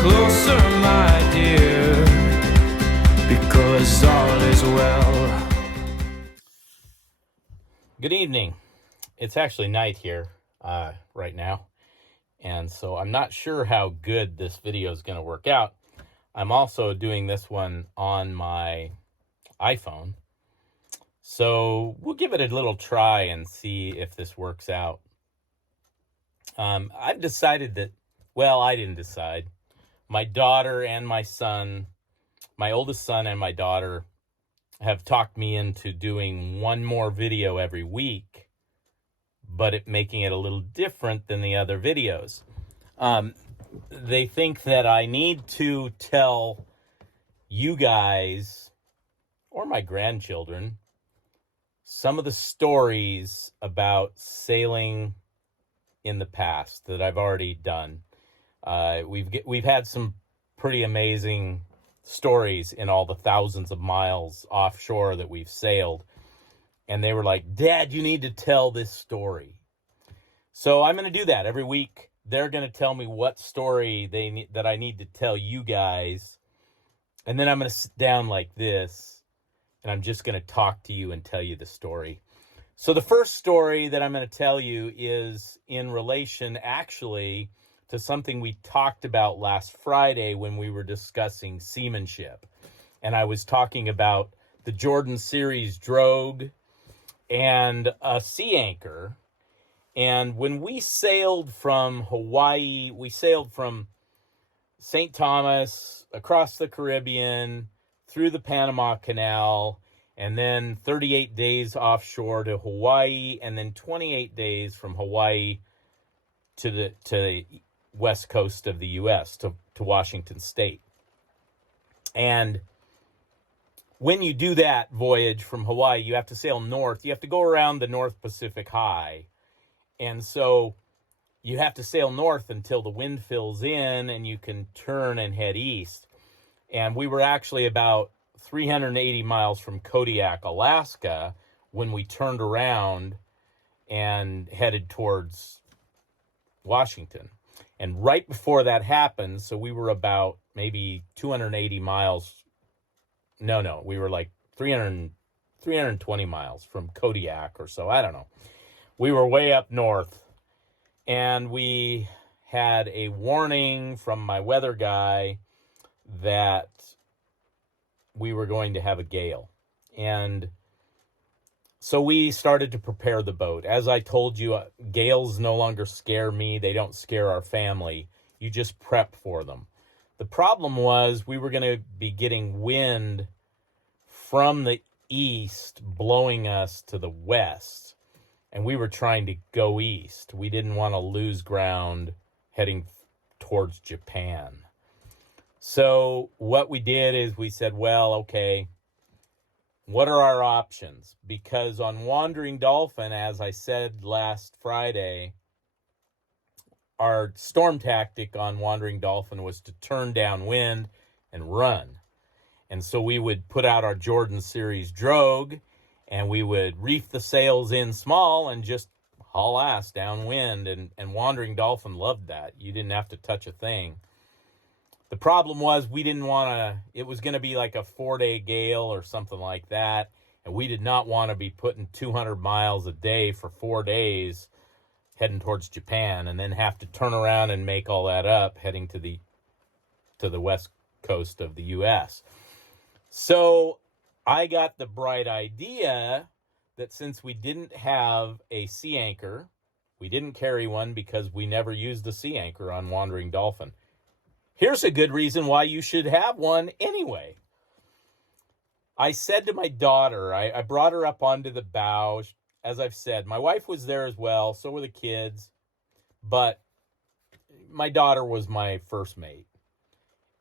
closer, my dear, because all is well. Good evening. It's actually night here right now, and so I'm not sure how good this video is going to work out. I'm also doing this one on my iPhone, so we'll give it a little try and see if this works out. I've decided that, well, I didn't decide. My daughter and my son, my oldest son and my daughter, have talked me into doing one more video every week, but making it a little different than the other videos. They think that I need to tell you guys, or my grandchildren, some of the stories about sailing in the past that I've already done. We've had some pretty amazing stories in all the thousands of miles offshore that we've sailed. And they were like, Dad, you need to tell this story. So I'm going to do that every week. They're going to tell me what story that I need to tell you guys. And then I'm going to sit down like this, and I'm just going to talk to you and tell you the story. So the first story that I'm going to tell you is in relation, actually, to something we talked about last Friday when we were discussing seamanship. And I was talking about the Jordan series Drogue and a sea anchor. And when we sailed from Hawaii, we sailed from St. Thomas, across the Caribbean, through the Panama Canal, and then 38 days offshore to Hawaii, and then 28 days from Hawaii to the west coast of the U.S., to Washington State. And when you do that voyage from Hawaii, you have to sail north. You have to go around the North Pacific High. And so you have to sail north until the wind fills in and you can turn and head east. And we were actually about 380 miles from Kodiak, Alaska, when we turned around and headed towards Washington. And right before that happened, so we were about maybe 280 miles. No, we were like 320 miles from Kodiak or so. I don't know. We were way up north, and we had a warning from my weather guy that we were going to have a gale. And so we started to prepare the boat. As I told you, gales no longer scare me. They don't scare our family. You just prep for them. The problem was we were going to be getting wind from the east blowing us to the west. And we were trying to go east. We didn't want to lose ground heading towards Japan. So what we did is we said, well, okay, what are our options? Because on Wandering Dolphin, as I said last Friday, our storm tactic on Wandering Dolphin was to turn downwind and run. And so we would put out our Jordan series Drogue, and we would reef the sails in small and just haul ass downwind. And Wandering Dolphin loved that. You didn't have to touch a thing. The problem was we didn't want to, it was going to be like a 4-day gale or something like that. And we did not want to be putting 200 miles a day for 4 days heading towards Japan and then have to turn around and make all that up heading to the west coast of the U.S. So I got the bright idea that since we didn't have a sea anchor, we didn't carry one because we never used a sea anchor on Wandering Dolphin. Here's a good reason why you should have one anyway. I said to my daughter, I brought her up onto the bow. As I've said, my wife was there as well, so were the kids. But my daughter was my first mate.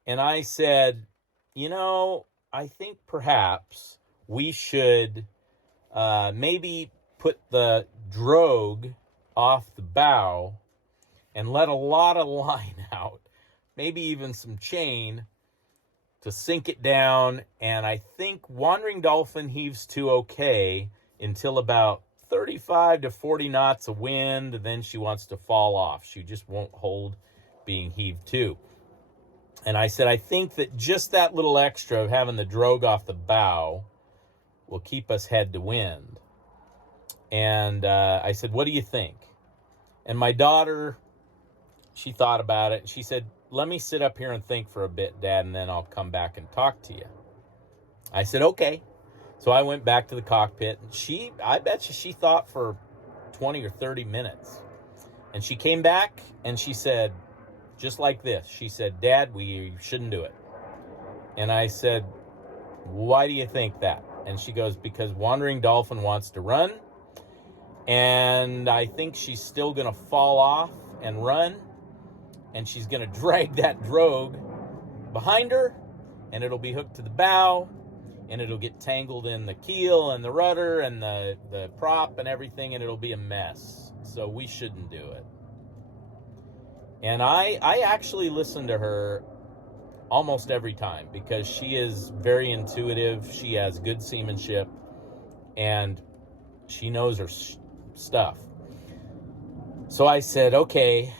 And I said, I think perhaps we should maybe put the Drogue off the bow and let a lot of line out, maybe even some chain to sink it down. And I think Wandering Dolphin heaves to okay until about 35 to 40 knots of wind. Then she wants to fall off. She just won't hold being heaved to. And I said, I think that just that little extra of having the drogue off the bow will keep us head to wind. And I said, what do you think? And my daughter, she thought about it. She said, let me sit up here and think for a bit, Dad, and then I'll come back and talk to you. I said, okay. So I went back to the cockpit, and I bet you she thought for 20 or 30 minutes. And she came back and she said, just like this, she said, Dad, we shouldn't do it. And I said, why do you think that? And she goes, because Wandering Dolphin wants to run, and I think she's still going to fall off and run, and she's going to drag that drogue behind her, and it'll be hooked to the bow, and it'll get tangled in the keel and the rudder and the prop and everything, and it'll be a mess. So we shouldn't do it. And I actually listen to her almost every time because she is very intuitive. She has good seamanship, and she knows her stuff. So I said, okay,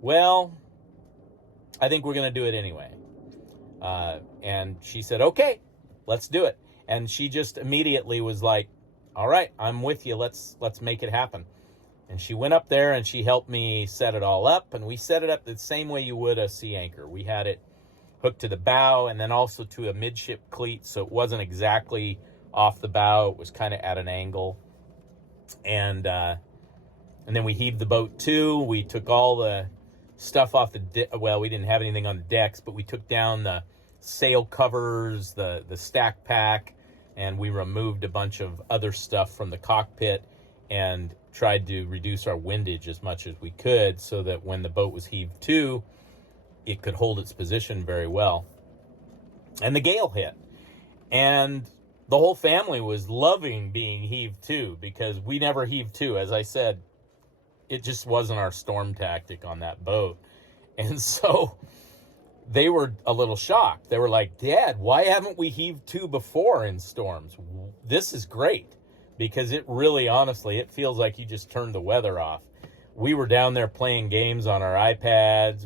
well, I think we're going to do it anyway. And she said, okay, let's do it. And she just immediately was like, all right, I'm with you. Let's make it happen. And she went up there and she helped me set it all up. And we set it up the same way you would a sea anchor. We had it hooked to the bow and then also to a midship cleat. So it wasn't exactly off the bow. It was kind of at an angle. And then we heaved the boat to. We took all the stuff off the well, we didn't have anything on the decks, but we took down the sail covers, the stack pack, and we removed a bunch of other stuff from the cockpit and tried to reduce our windage as much as we could so that when the boat was heaved to, it could hold its position very well. And the gale hit. And the whole family was loving being heaved to because we never heaved to. As I said, it just wasn't our storm tactic on that boat. And so they were a little shocked. They were like, Dad, why haven't we heaved to before in storms? This is great. Because it really, honestly, it feels like you just turned the weather off. We were down there playing games on our iPads.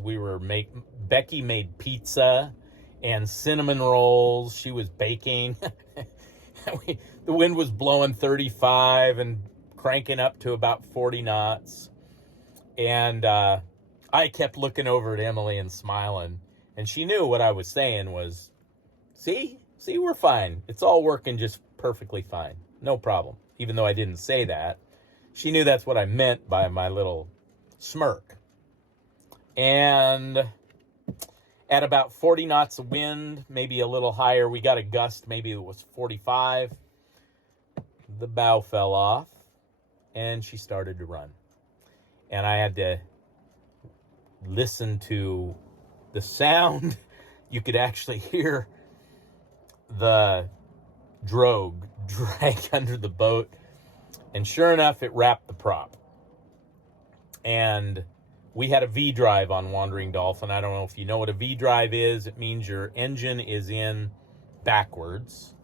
Becky made pizza and cinnamon rolls. She was baking. The wind was blowing 35 and cranking up to about 40 knots. And I kept looking over at Emily and smiling. And she knew what I was saying was, see, we're fine. It's all working just perfectly fine. No problem. Even though I didn't say that, she knew that's what I meant by my little smirk. And at about 40 knots of wind, maybe a little higher, we got a gust, maybe it was 45. The bow fell off, and she started to run. And I had to listen to the sound. You could actually hear the drogue drag under the boat, and sure enough, it wrapped the prop. And we had a V drive on Wandering Dolphin. I don't know if you know what a V drive is. It means your engine is in backwards,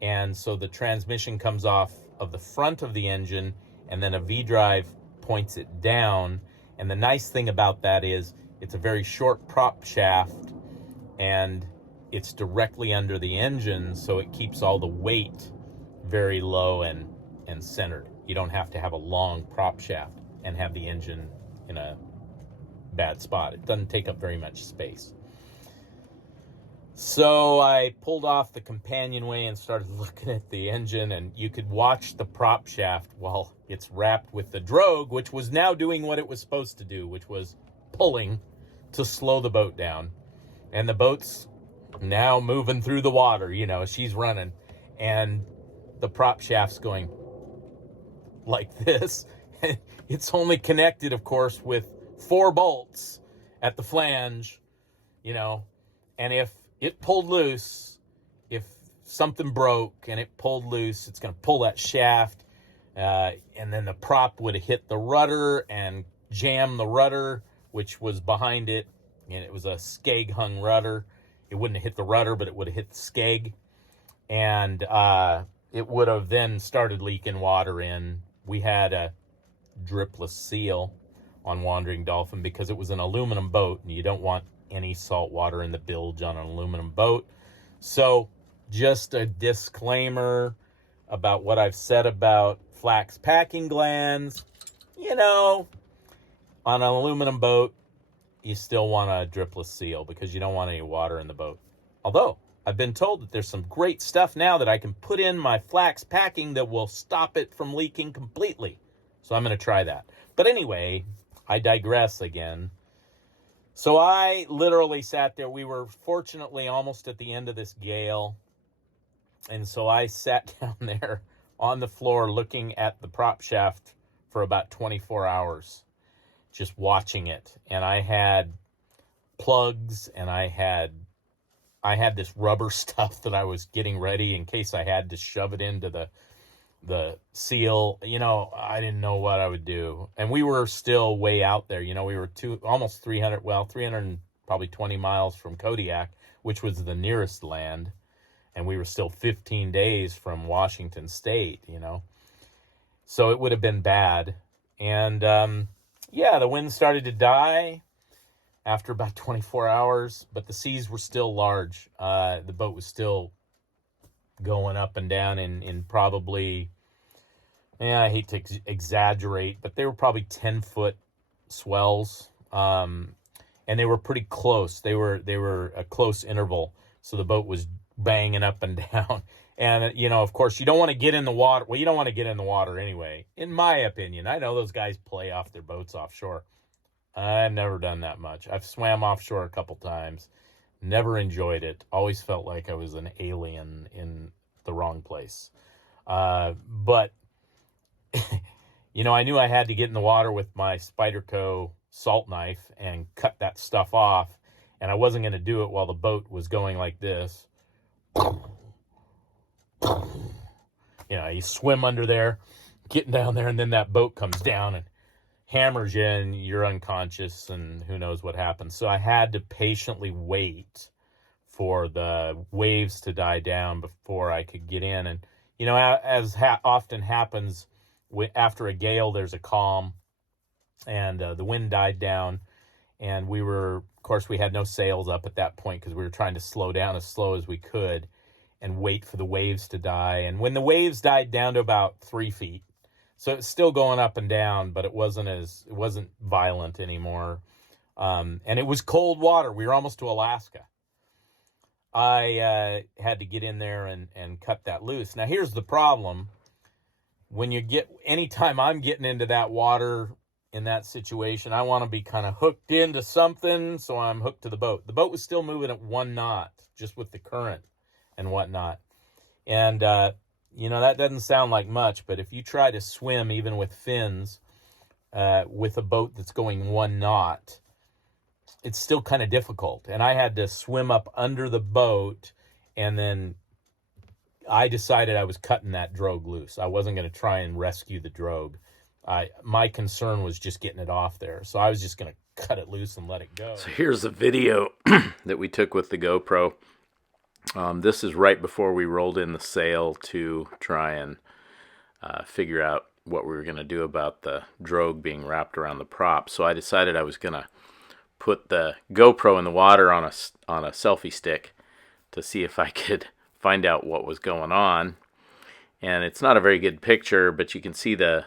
and so the transmission comes off of the front of the engine, and then a V drive points it down. And the nice thing about that is it's a very short prop shaft, and it's directly under the engine, so it keeps all the weight very low and centered. You don't have to have a long prop shaft and have the engine in a bad spot. It doesn't take up very much space. So I pulled off the companionway and started looking at the engine, and you could watch the prop shaft while it's wrapped with the drogue, which was now doing what it was supposed to do, which was pulling to slow the boat down. And the boat's now moving through the water, she's running, and the prop shaft's going like this. It's only connected, of course, with 4 bolts at the flange, and if it pulled loose, if something broke and it pulled loose, it's going to pull that shaft, and then the prop would have hit the rudder and jammed the rudder, which was behind it, and it was a skeg hung rudder. It wouldn't have hit the rudder, but it would have hit the skeg, and it would have then started leaking water in. We had a dripless seal on Wandering Dolphin because it was an aluminum boat, and you don't want any salt water in the bilge on an aluminum boat. So just a disclaimer about what I've said about flax packing glands. You know, on an aluminum boat, you still want a dripless seal because you don't want any water in the boat. Although, I've been told that there's some great stuff now that I can put in my flax packing that will stop it from leaking completely. So I'm going to try that. But anyway, I digress again. So I literally sat there. We were fortunately almost at the end of this gale. And so I sat down there on the floor looking at the prop shaft for about 24 hours, just watching it. And I had plugs, and I had this rubber stuff that I was getting ready in case I had to shove it into the seal. You know, I didn't know what I would do. And we were still way out there. You know, we were almost 300 and probably 20 miles from Kodiak, which was the nearest land. And we were still 15 days from Washington State, you know. So it would have been bad. And, the wind started to die after about 24 hours, but the seas were still large. The boat was still going up and down in probably, I hate to exaggerate, but they were probably 10-foot swells. And they were pretty close. They were a close interval. So the boat was banging up and down. And, you know, of course, you don't want to get in the water. Well, you don't want to get in the water anyway, in my opinion. I know those guys play off their boats offshore. I've never done that much. I've swam offshore a couple times. Never enjoyed it. Always felt like I was an alien in the wrong place. But, you know, I knew I had to get in the water with my Spyderco salt knife and cut that stuff off. And I wasn't going to do it while the boat was going like this. You know, you swim under there, getting down there, and then that boat comes down and hammers you, and you're unconscious, and who knows what happens. So I had to patiently wait for the waves to die down before I could get in. And, you know, as often happens, after a gale, there's a calm, and the wind died down, and of course, we had no sails up at that point because we were trying to slow down as slow as we could and wait for the waves to die. And when the waves died down to about 3 feet, so it's still going up and down, but it wasn't violent anymore. And it was cold water. We were almost to Alaska. I had to get in there and cut that loose. Now, here's the problem. Anytime I'm getting into that water in that situation, I want to be kind of hooked into something, so I'm hooked to the boat. The boat was still moving at 1 knot, just with the current and whatnot. And, you know, that doesn't sound like much, but if you try to swim, even with fins, with a boat that's going 1 knot, it's still kind of difficult. And I had to swim up under the boat, and then I decided I was cutting that Drogue loose. I wasn't going to try and rescue the Drogue. My concern was just getting it off there. So I was just going to cut it loose and let it go. So here's a video that we took with the GoPro. This is right before we rolled in the sail to try and figure out what we were going to do about the Drogue being wrapped around the prop. So I decided I was going to put the GoPro in the water on a selfie stick to see if I could find out what was going on. And it's not a very good picture, but you can see the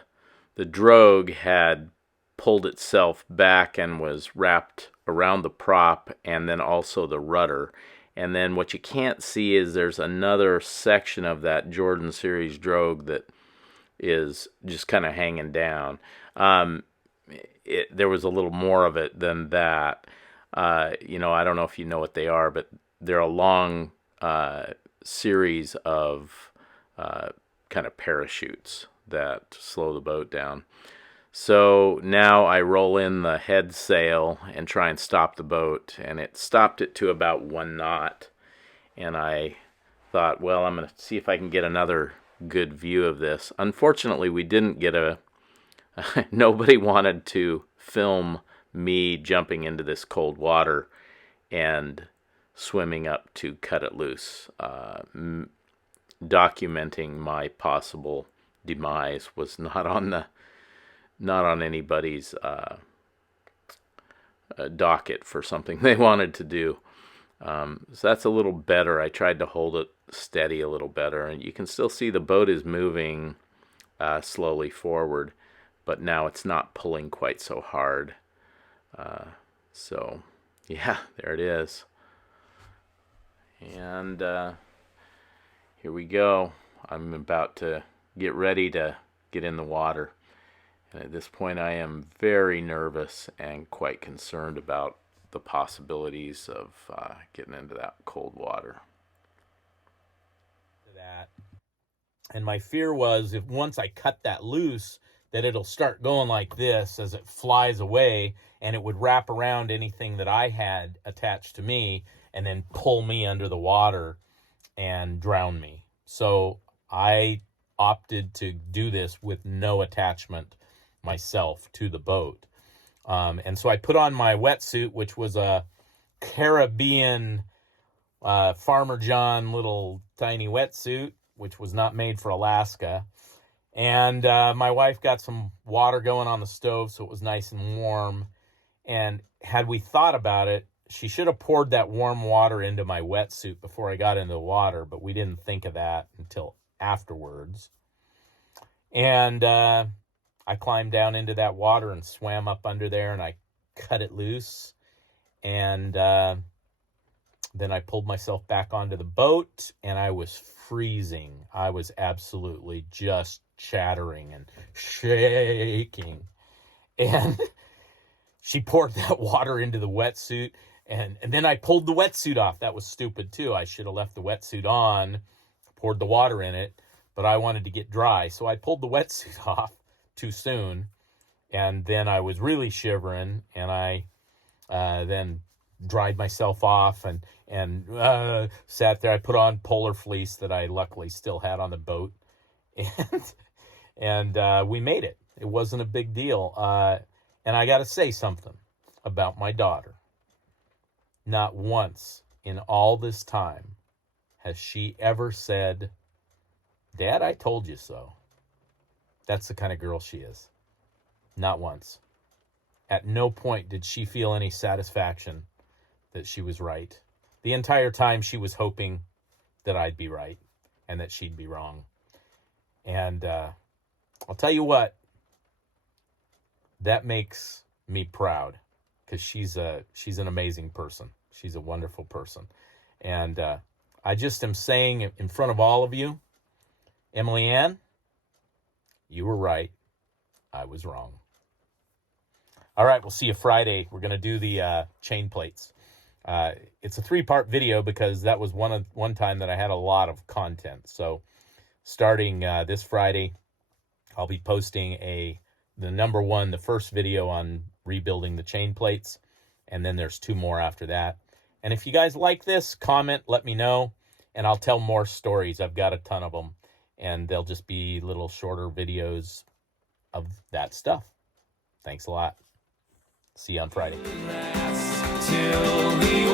Drogue had pulled itself back and was wrapped around the prop and then also the rudder. And then what you can't see is there's another section of that Jordan Series Drogue that is just kind of hanging down. There was a little more of it than that. You know, I don't know if you know what they are, but they're a long series of kind of parachutes that slow the boat down. So now I roll in the head sail and try and stop the boat, and it stopped it to about 1 knot. And I thought, well, I'm going to see if I can get another good view of this. Unfortunately, we didn't get nobody wanted to film me jumping into this cold water and swimming up to cut it loose. Documenting my possible demise was not on anybody's dock it for something they wanted to do. So that's a little better. I tried to hold it steady a little better, and you can still see the boat is moving slowly forward, but now it's not pulling quite so hard. So yeah, there it is. And here we go. I'm about to get ready to get in the water. And at this point I am very nervous and quite concerned about the possibilities of getting into that cold water. And my fear was if once I cut that loose, that it'll start going like this as it flies away, and it would wrap around anything that I had attached to me and then pull me under the water and drown me. So I opted to do this with no attachment myself to the boat. And so I put on my wetsuit, which was a Caribbean Farmer John little tiny wetsuit, which was not made for Alaska. And my wife got some water going on the stove, so it was nice and warm. And had we thought about it, she should have poured that warm water into my wetsuit before I got into the water, but we didn't think of that until afterwards. And I climbed down into that water and swam up under there, and I cut it loose. And then I pulled myself back onto the boat, and I was freezing. I was absolutely just chattering and shaking. And she poured that water into the wetsuit, and then I pulled the wetsuit off. That was stupid too. I should have left the wetsuit on, poured the water in it, but I wanted to get dry. So I pulled the wetsuit off too soon, and then I was really shivering, and I then dried myself off and sat there. I put on polar fleece that I luckily still had on the boat, and we made it. It wasn't a big deal. And I got to say something about my daughter. Not once in all this time has she ever said, "Dad, I told you so." That's the kind of girl she is. Not once. At no point did she feel any satisfaction that she was right. The entire time she was hoping that I'd be right and that she'd be wrong. And I'll tell you what, that makes me proud, because she's an amazing person. She's a wonderful person. And I just am saying in front of all of you, Emily Ann, you were right. I was wrong. All right, we'll see you Friday. We're going to do the chain plates. It's a 3-part video because that was one time that I had a lot of content. So starting this Friday, I'll be posting the first video on rebuilding the chain plates, and then there's 2 more after that. And if you guys like this, comment, let me know, and I'll tell more stories. I've got a ton of them, and they'll just be little shorter videos of that stuff. Thanks a lot. See you on Friday. Till the